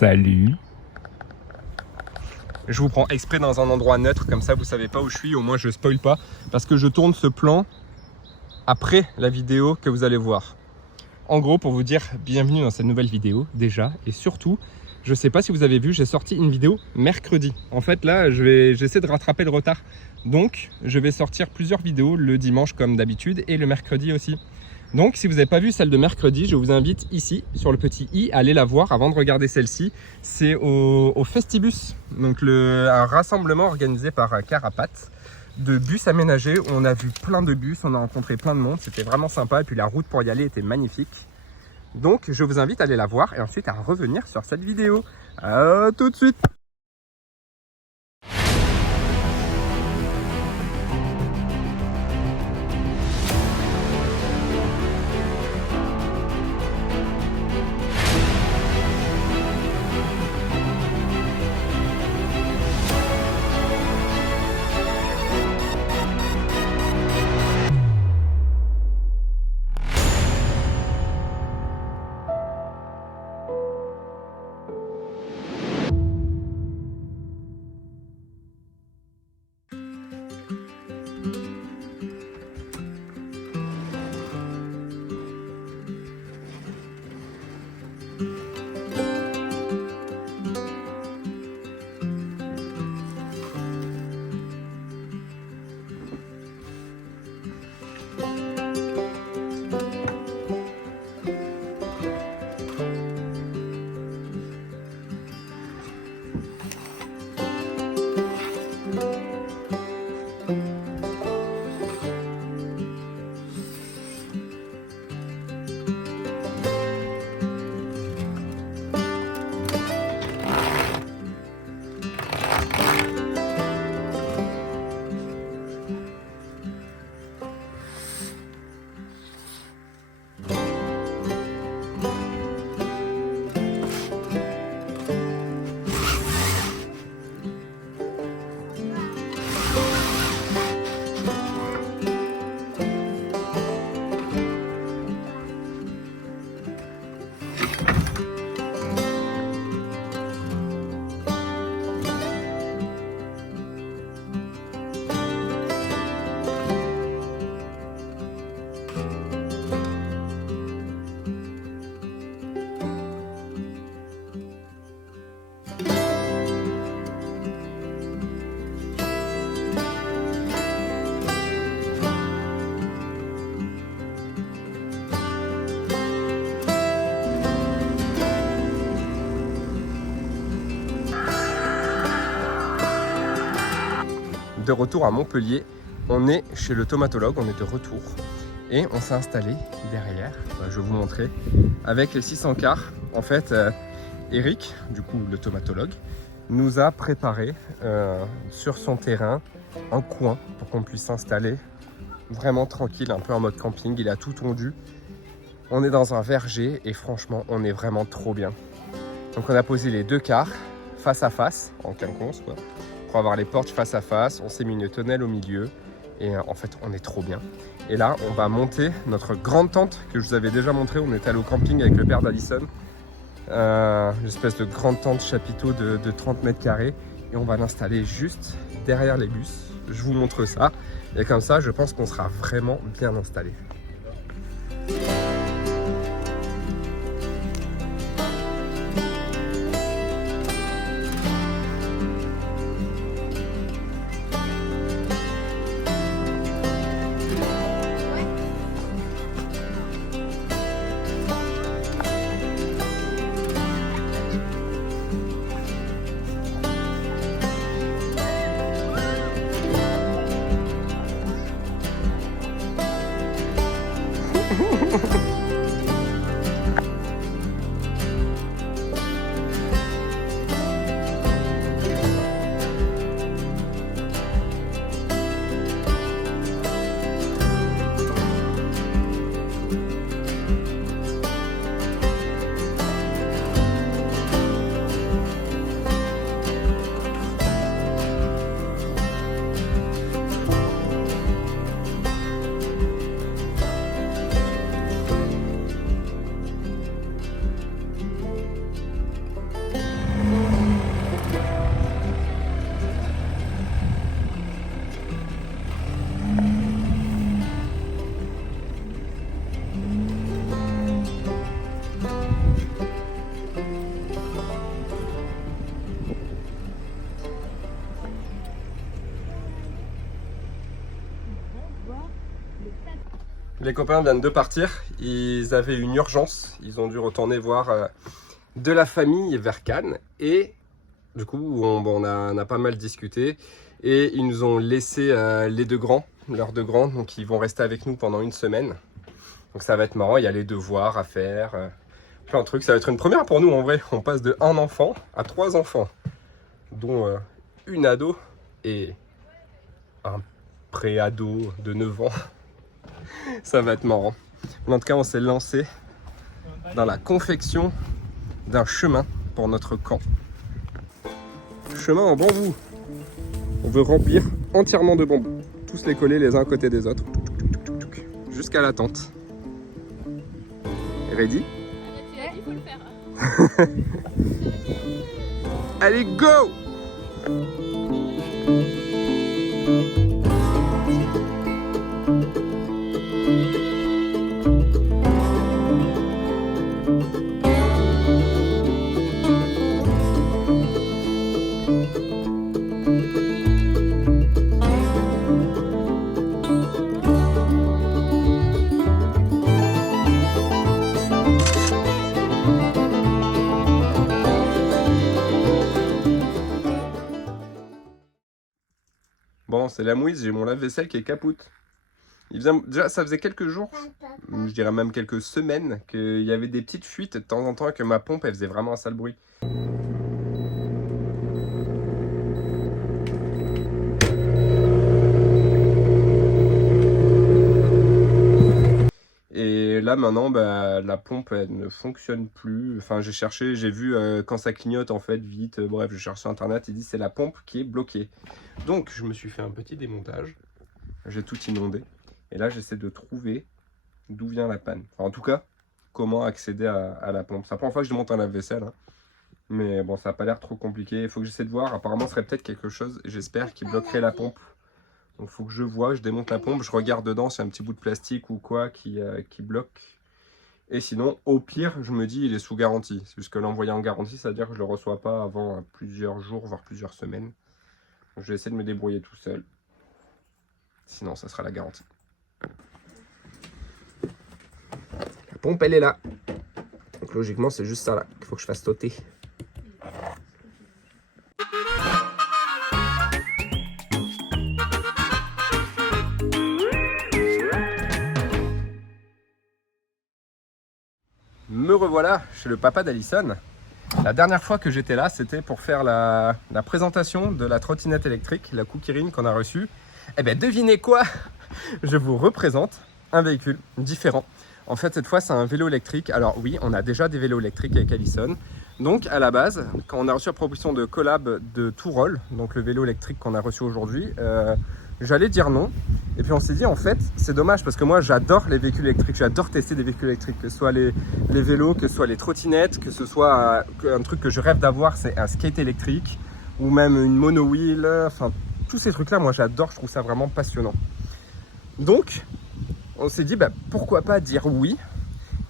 Salut. Je vous prends exprès dans un endroit neutre, comme ça vous savez pas où je suis, au moins je spoil pas, parce que je tourne ce plan après la vidéo que vous allez voir. En gros, pour vous dire bienvenue dans cette nouvelle vidéo déjà, et surtout, je sais pas si vous avez vu, j'ai sorti une vidéo mercredi. En fait là, j'essaie de rattraper le retard, donc je vais sortir plusieurs vidéos le dimanche comme d'habitude et le mercredi aussi. Donc si vous n'avez pas vu celle de mercredi, je vous invite ici sur le petit i à aller la voir avant de regarder celle-ci. C'est au Festibus, donc un rassemblement organisé par Carapace de bus aménagés où on a vu plein de bus, on a rencontré plein de monde, c'était vraiment sympa et puis la route pour y aller était magnifique. Donc je vous invite à aller la voir et ensuite à revenir sur cette vidéo. À tout de suite. De retour à Montpellier, on est chez le tomatologue, on est de retour et on s'est installé derrière, je vais vous montrer, avec les 600 cars. En fait, Eric, du coup le tomatologue, nous a préparé sur son terrain un coin pour qu'on puisse s'installer vraiment tranquille, un peu en mode camping. Il a tout tondu, on est dans un verger et franchement on est vraiment trop bien. Donc on a posé les 2 cars face à face, en quinconce quoi, pour avoir les portes face à face. On s'est mis une tonnelle au milieu et en fait on est trop bien. Et là on va monter notre grande tente que je vous avais déjà montré. On est allé au camping avec le père d'Alison, une espèce de grande tente chapiteau de 30 mètres carrés, et on va l'installer juste derrière les bus. Je vous montre ça et comme ça je pense qu'on sera vraiment bien installé. Les copains viennent de partir, ils avaient une urgence, ils ont dû retourner voir de la famille vers Cannes et du coup on a pas mal discuté et ils nous ont laissé les deux grands, leurs deux grands, donc ils vont rester avec nous pendant une semaine. Donc ça va être marrant, il y a les devoirs à faire, plein de trucs, ça va être une première pour nous en vrai, on passe de 1 enfant à 3 enfants, dont une ado et un pré-ado de 9 ans. Ça va être marrant. En tout cas, on s'est lancé dans la confection d'un chemin pour notre camp. Chemin en bambou. On veut remplir entièrement de bambou. Tous les coller les uns à côté des autres. Jusqu'à la tente. Ready? Il faut le faire. Allez, go! Bon, c'est la mouise, j'ai mon lave-vaisselle qui est capoute. Déjà, ça faisait quelques jours, je dirais même quelques semaines, qu'il y avait des petites fuites de temps en temps et que ma pompe, elle faisait vraiment un sale bruit. Et là maintenant la pompe elle ne fonctionne plus. Enfin j'ai cherché, j'ai vu quand ça clignote en fait vite, bref je cherche sur internet, il dit c'est la pompe qui est bloquée. Donc je me suis fait un petit démontage, j'ai tout inondé et là j'essaie de trouver d'où vient la panne. Enfin en tout cas comment accéder à la pompe. C'est la première fois que je démonte un lave-vaisselle hein. Mais bon ça n'a pas l'air trop compliqué, il faut que j'essaie de voir, apparemment ce serait peut-être quelque chose, j'espère, qui bloquerait la pompe. Donc il faut que je vois, je démonte la pompe, je regarde dedans s'il y a un petit bout de plastique ou quoi qui bloque. Et sinon, au pire, je me dis il est sous garantie. C'est juste que l'envoyer en garantie, ça veut dire que je ne le reçois pas avant plusieurs jours, voire plusieurs semaines. Donc, je vais essayer de me débrouiller tout seul. Sinon, ça sera la garantie. La pompe, elle est là. Donc logiquement, c'est juste ça là qu'il faut que je fasse sauter. Me revoilà chez le papa d'Alison. La dernière fois que j'étais là, c'était pour faire la présentation de la trottinette électrique, la Cookirine qu'on a reçue. Eh bien, devinez quoi? Je vous représente un véhicule différent. En fait, cette fois, c'est un vélo électrique. Alors oui, on a déjà des vélos électriques avec Alison. Donc, à la base, quand on a reçu la proposition de collab de Tourol, donc le vélo électrique qu'on a reçu aujourd'hui, j'allais dire non. Et puis on s'est dit, en fait, c'est dommage parce que moi, j'adore les véhicules électriques. J'adore tester des véhicules électriques, que ce soit les vélos, que ce soit les trottinettes, que ce soit un truc que je rêve d'avoir, c'est un skate électrique ou même une monowheel. Enfin, tous ces trucs-là, moi, j'adore. Je trouve ça vraiment passionnant. Donc, on s'est dit, pourquoi pas dire oui.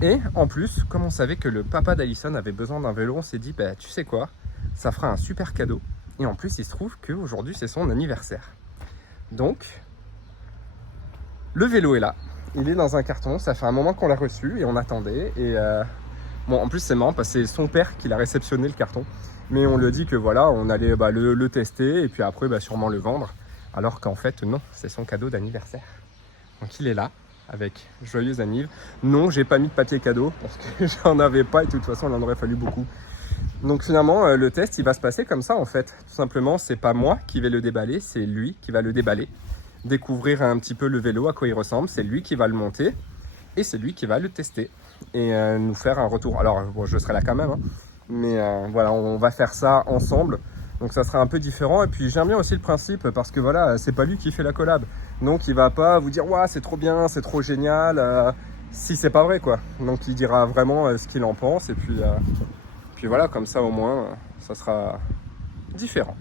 Et en plus, comme on savait que le papa d'Alison avait besoin d'un vélo, on s'est dit, tu sais quoi, ça fera un super cadeau. Et en plus, il se trouve qu'aujourd'hui, c'est son anniversaire. Donc, le vélo est là. Il est dans un carton. Ça fait un moment qu'on l'a reçu et on attendait. Et bon, en plus, c'est marrant parce que c'est son père qui l'a réceptionné le carton. Mais on lui a dit que voilà, on allait le tester et puis après, sûrement le vendre. Alors qu'en fait, non, c'est son cadeau d'anniversaire. Donc, il est là. Avec joyeux anniv. Non, j'ai pas mis de papier cadeau parce que j'en avais pas et de toute façon il en aurait fallu beaucoup. Donc finalement le test il va se passer comme ça en fait. Tout simplement c'est pas moi qui vais le déballer, c'est lui qui va le déballer. Découvrir un petit peu le vélo, à quoi il ressemble, c'est lui qui va le monter et c'est lui qui va le tester et nous faire un retour. Alors bon, je serai là quand même hein, mais voilà, on va faire ça ensemble. Donc ça sera un peu différent et puis j'aime bien aussi le principe parce que voilà, c'est pas lui qui fait la collab. Donc il va pas vous dire ouais c'est trop bien, c'est trop génial, si c'est pas vrai quoi. Donc il dira vraiment ce qu'il en pense et puis voilà, comme ça au moins ça sera différent.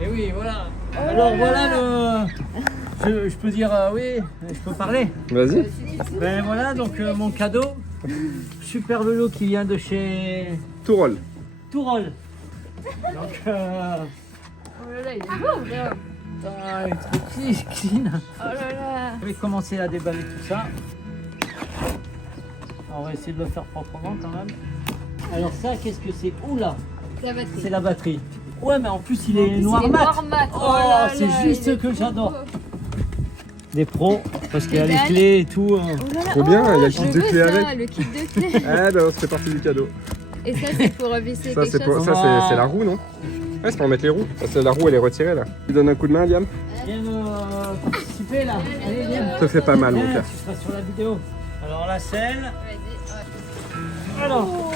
Et oui voilà. Alors voilà je peux dire oui, je peux parler. Vas-y. Ben voilà donc mon cadeau. Super vélo qui vient de chez Tourol. Tourol. Donc, Oh là là, il est beau, là. il est trop clean. Oh là là. Je vais commencer à déballer tout ça. On va essayer de le faire proprement quand même. Alors ça, qu'est-ce que c'est? Oula, La batterie. c'est la batterie. Ouais, mais en plus il est noir Il est mat. noir mat. Oh, là c'est là, juste il est ce que trop j'adore. beau. Des pros, parce qu'il y a les Pédale. clés et tout. Oh là là. Trop bien, il y a le je kit de veux clés ça, avec. le kit de clés. Ah bah ça fait partie du cadeau. Et ça, c'est pour visser Ça quelque c'est pour... chose. ça, c'est la roue non? Ouais c'est pour mettre les roues. Parce que la roue elle est retirée là. Tu donnes un coup de main Liam? Viens participer là. Allez, viens. Ça fait pas mal mon Viens, cœur. tu seras sur la vidéo. Alors la selle. Vas-y, ouais. Alors.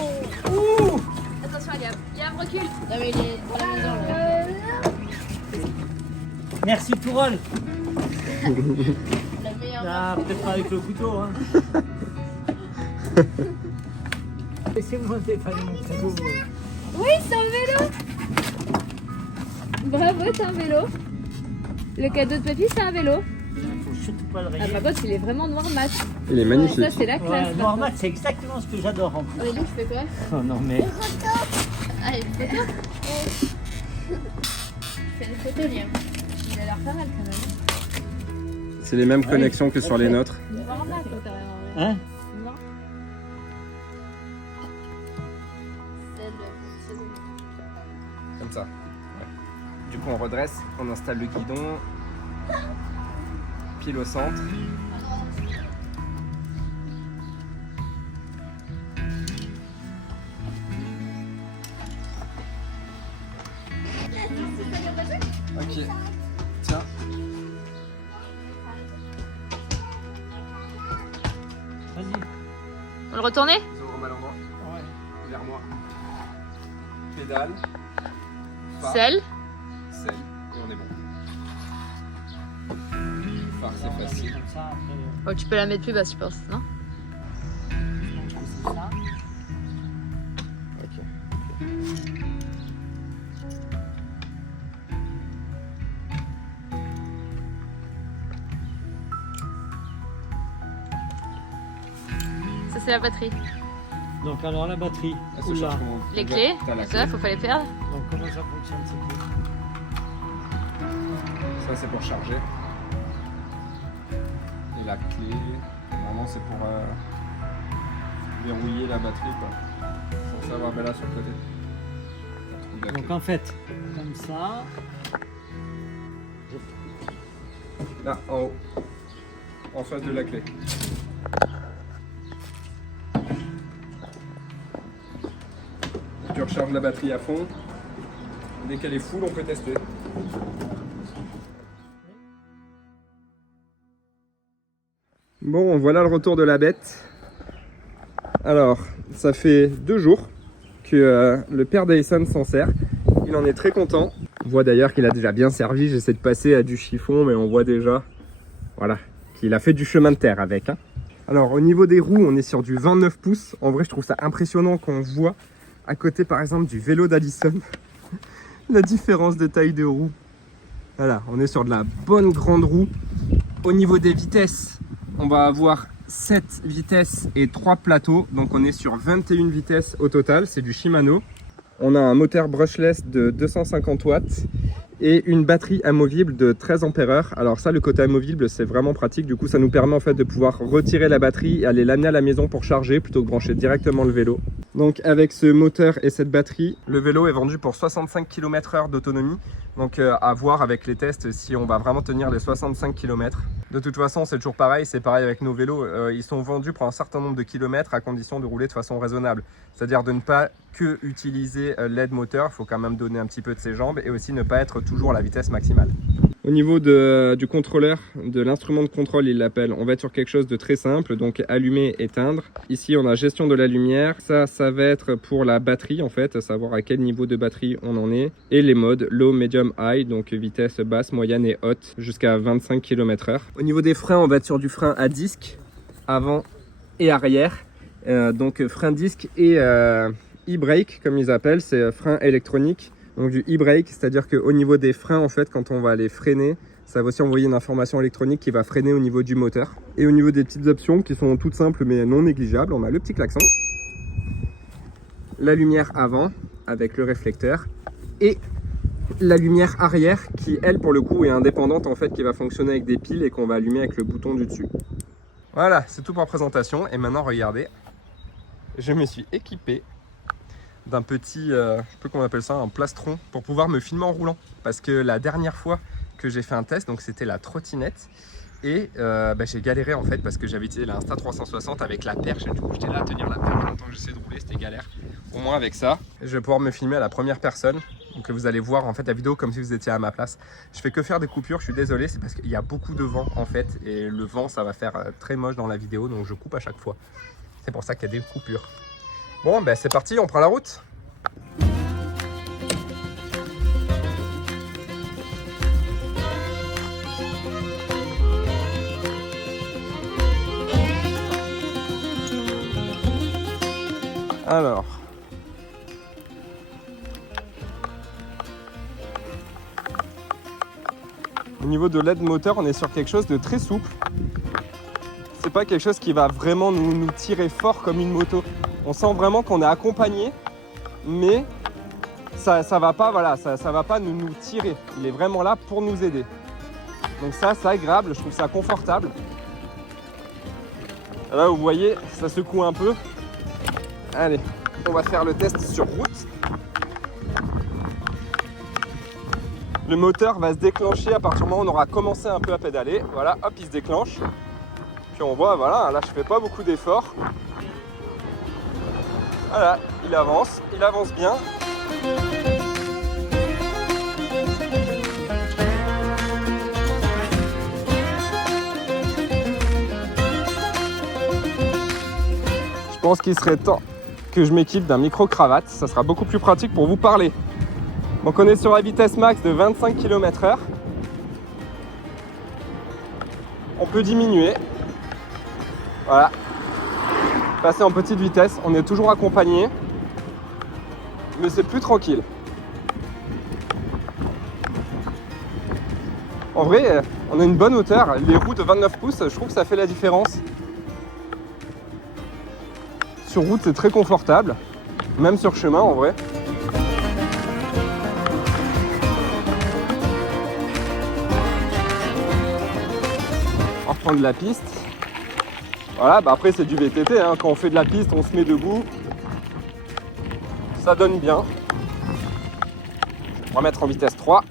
Oh. Attention, Liam, recule. Non, mais il est dans la maison, là. Merci Tourol. La meilleure. Ah, peut-être pas avec le couteau. Hein. Laissez-moi défaller mon cadeau. Oui, c'est un vélo. Bravo, c'est un vélo. Le cadeau de papy, c'est un vélo. Faut surtout pas le Ah, rayer. par contre, il est vraiment noir mat. Il est magnifique. Ça, c'est la classe. Ouais, par noir contre. mat, c'est exactement ce que j'adore en plus. Oh, et lui, je fais quoi? Oh non mais. Ah, une photo. Fais une photo, Liam. Il a l'air pas mal quand même. C'est les mêmes connexions que sur les nôtres. Noir mat, toi, carrément. Hein? Noir. Comme ça. Ouais. Du coup on redresse, on installe le guidon. Pile au centre. Ok. Tiens. Vas-y. On le retournait? Ils ont remis à l'endroit. Ouais. Vers moi. Pédale. Phare, Celle. Selle. Et on est bon. Phare On c'est va facile. comme ça, après, Oh, tu peux la mettre plus basse, je pense, non? c'est ça. Ok. Ça, c'est la batterie. Donc alors la batterie. Elle se Oula. charge comment? Les Déjà, clés, t'as la ça, clé. faut pas les perdre. Donc comment ça fonctionne ces clés? Ça c'est pour charger. Et la clé, normalement c'est pour verrouiller la batterie quoi. Sans savoir, ben là sur le côté. On trouve la Donc clé. en fait, comme ça. Là en haut, en face de la clé. Tu recharges la batterie à fond. Dès qu'elle est full, on peut tester. Bon, voilà le retour de la bête. Alors, ça fait 2 jours que le père Dyson s'en sert. Il en est très content. On voit d'ailleurs qu'il a déjà bien servi. J'essaie de passer à du chiffon, mais on voit déjà, voilà, qu'il a fait du chemin de terre avec. Hein. Alors, au niveau des roues, on est sur du 29 pouces. En vrai, je trouve ça impressionnant quand on voit à côté, par exemple, du vélo d'Allison, la différence de taille de roue. Voilà, on est sur de la bonne grande roue. Au niveau des vitesses, on va avoir 7 vitesses et 3 plateaux. Donc on est sur 21 vitesses au total, c'est du Shimano. On a un moteur brushless de 250 watts et une batterie amovible de 13 ampères. Alors ça, le côté amovible, c'est vraiment pratique. Du coup, ça nous permet en fait de pouvoir retirer la batterie et aller l'amener à la maison pour charger plutôt que brancher directement le vélo. Donc avec ce moteur et cette batterie, le vélo est vendu pour 65 km/h d'autonomie. Donc à voir avec les tests si on va vraiment tenir les 65 km. De toute façon, c'est toujours pareil, c'est pareil avec nos vélos. Ils sont vendus pour un certain nombre de kilomètres à condition de rouler de façon raisonnable. C'est-à-dire de ne pas que utiliser l'aide moteur, il faut quand même donner un petit peu de ses jambes et aussi ne pas être toujours à la vitesse maximale. Au niveau du contrôleur, de l'instrument de contrôle, il l'appelle, on va être sur quelque chose de très simple, donc allumer, éteindre. Ici, on a gestion de la lumière. Ça va être pour la batterie, en fait, savoir à quel niveau de batterie on en est. Et les modes low, medium, high, donc vitesse basse, moyenne et haute, jusqu'à 25 km/h. Au niveau des freins, on va être sur du frein à disque, avant et arrière. Donc frein disque et e-brake, comme ils appellent, c'est frein électronique. Donc du e-brake, c'est-à-dire qu'au niveau des freins, en fait, quand on va les freiner, ça va aussi envoyer une information électronique qui va freiner au niveau du moteur. Et au niveau des petites options qui sont toutes simples mais non négligeables, on a le petit klaxon, la lumière avant avec le réflecteur et la lumière arrière qui, elle, pour le coup, est indépendante en fait, qui va fonctionner avec des piles et qu'on va allumer avec le bouton du dessus. Voilà, c'est tout pour la présentation. Et maintenant, regardez, je me suis équipé d'un petit, je sais pas comment on appelle ça, un plastron pour pouvoir me filmer en roulant. Parce que la dernière fois que j'ai fait un test, donc c'était la trottinette, et j'ai galéré en fait parce que j'avais utilisé la Insta360 avec la perche et du coup j'étais là à tenir la perche en même temps que j'essaie de rouler, c'était galère. Au moins avec ça, je vais pouvoir me filmer à la première personne. Donc vous allez voir en fait la vidéo comme si vous étiez à ma place. Je fais que faire des coupures, je suis désolé, c'est parce qu'il y a beaucoup de vent en fait. Et le vent ça va faire très moche dans la vidéo, donc je coupe à chaque fois. C'est pour ça qu'il y a des coupures. Bon ben c'est parti, on prend la route. Alors, au niveau de l'aide moteur, on est sur quelque chose de très souple. C'est pas quelque chose qui va vraiment nous tirer fort comme une moto. On sent vraiment qu'on est accompagné, mais ça va pas, voilà, ça va pas nous tirer. Il est vraiment là pour nous aider. Donc ça, c'est agréable, je trouve ça confortable. Là, vous voyez, ça secoue un peu. Allez, on va faire le test sur route. Le moteur va se déclencher à partir du moment où on aura commencé un peu à pédaler. Voilà, hop, il se déclenche. Puis on voit, voilà, là je fais pas beaucoup d'efforts. Voilà, il avance bien. Je pense qu'il serait temps que je m'équipe d'un micro-cravate, ça sera beaucoup plus pratique pour vous parler. Donc on est sur la vitesse max de 25 km/h. On peut diminuer. Voilà. Passer en petite vitesse, on est toujours accompagné. Mais c'est plus tranquille. En vrai, on a une bonne hauteur. Les roues de 29 pouces, je trouve que ça fait la différence. Sur route, c'est très confortable. Même sur chemin, en vrai. On reprend de la piste. Voilà, bah après c'est du VTT, hein. Quand on fait de la piste, on se met debout. Ça donne bien. On va mettre en vitesse 3.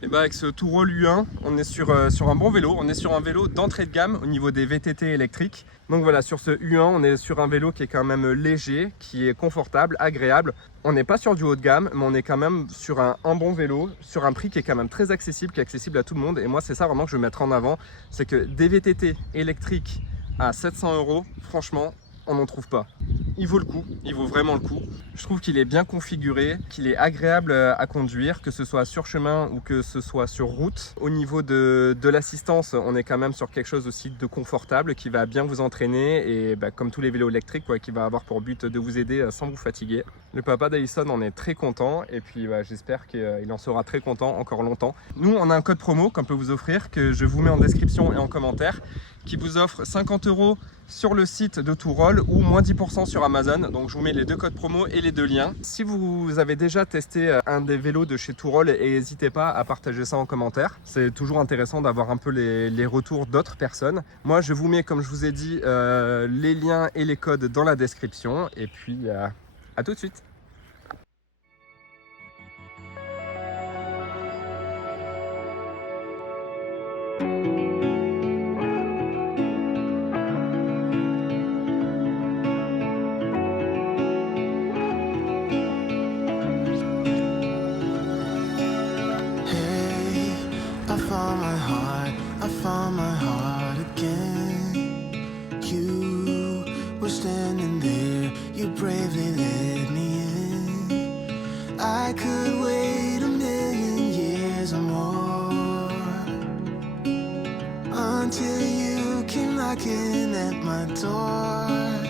Et bah avec ce Touroll U1, on est sur un bon vélo. On est sur un vélo d'entrée de gamme au niveau des VTT électriques. Donc voilà, sur ce U1, on est sur un vélo qui est quand même léger, qui est confortable, agréable. On n'est pas sur du haut de gamme, mais on est quand même sur un bon vélo, sur un prix qui est quand même très accessible, qui est accessible à tout le monde. Et moi, c'est ça vraiment que je veux mettre en avant, c'est que des VTT électriques à 700 €, franchement, on n'en trouve pas. Il vaut le coup, il vaut vraiment le coup. Je trouve qu'il est bien configuré, qu'il est agréable à conduire, que ce soit sur chemin ou que ce soit sur route. Au niveau de l'assistance, on est quand même sur quelque chose aussi de confortable qui va bien vous entraîner et comme tous les vélos électriques, qui va avoir pour but de vous aider sans vous fatiguer. Le papa d'Alison en est très content et puis j'espère qu'il en sera très content encore longtemps. Nous, on a un code promo qu'on peut vous offrir, que je vous mets en description et en commentaire, qui vous offre 50 € sur le site de Touroll ou moins 10% sur Amazon. Donc je vous mets les deux codes promo et les deux liens. Si vous avez déjà testé un des vélos de chez Touroll, n'hésitez pas à partager ça en commentaire. C'est toujours intéressant d'avoir un peu les retours d'autres personnes. Moi je vous mets, comme je vous ai dit, les liens et les codes dans la description. Et puis à tout de suite. Bravely let me in. I could wait 1,000,000 years or more until you came knocking at my door.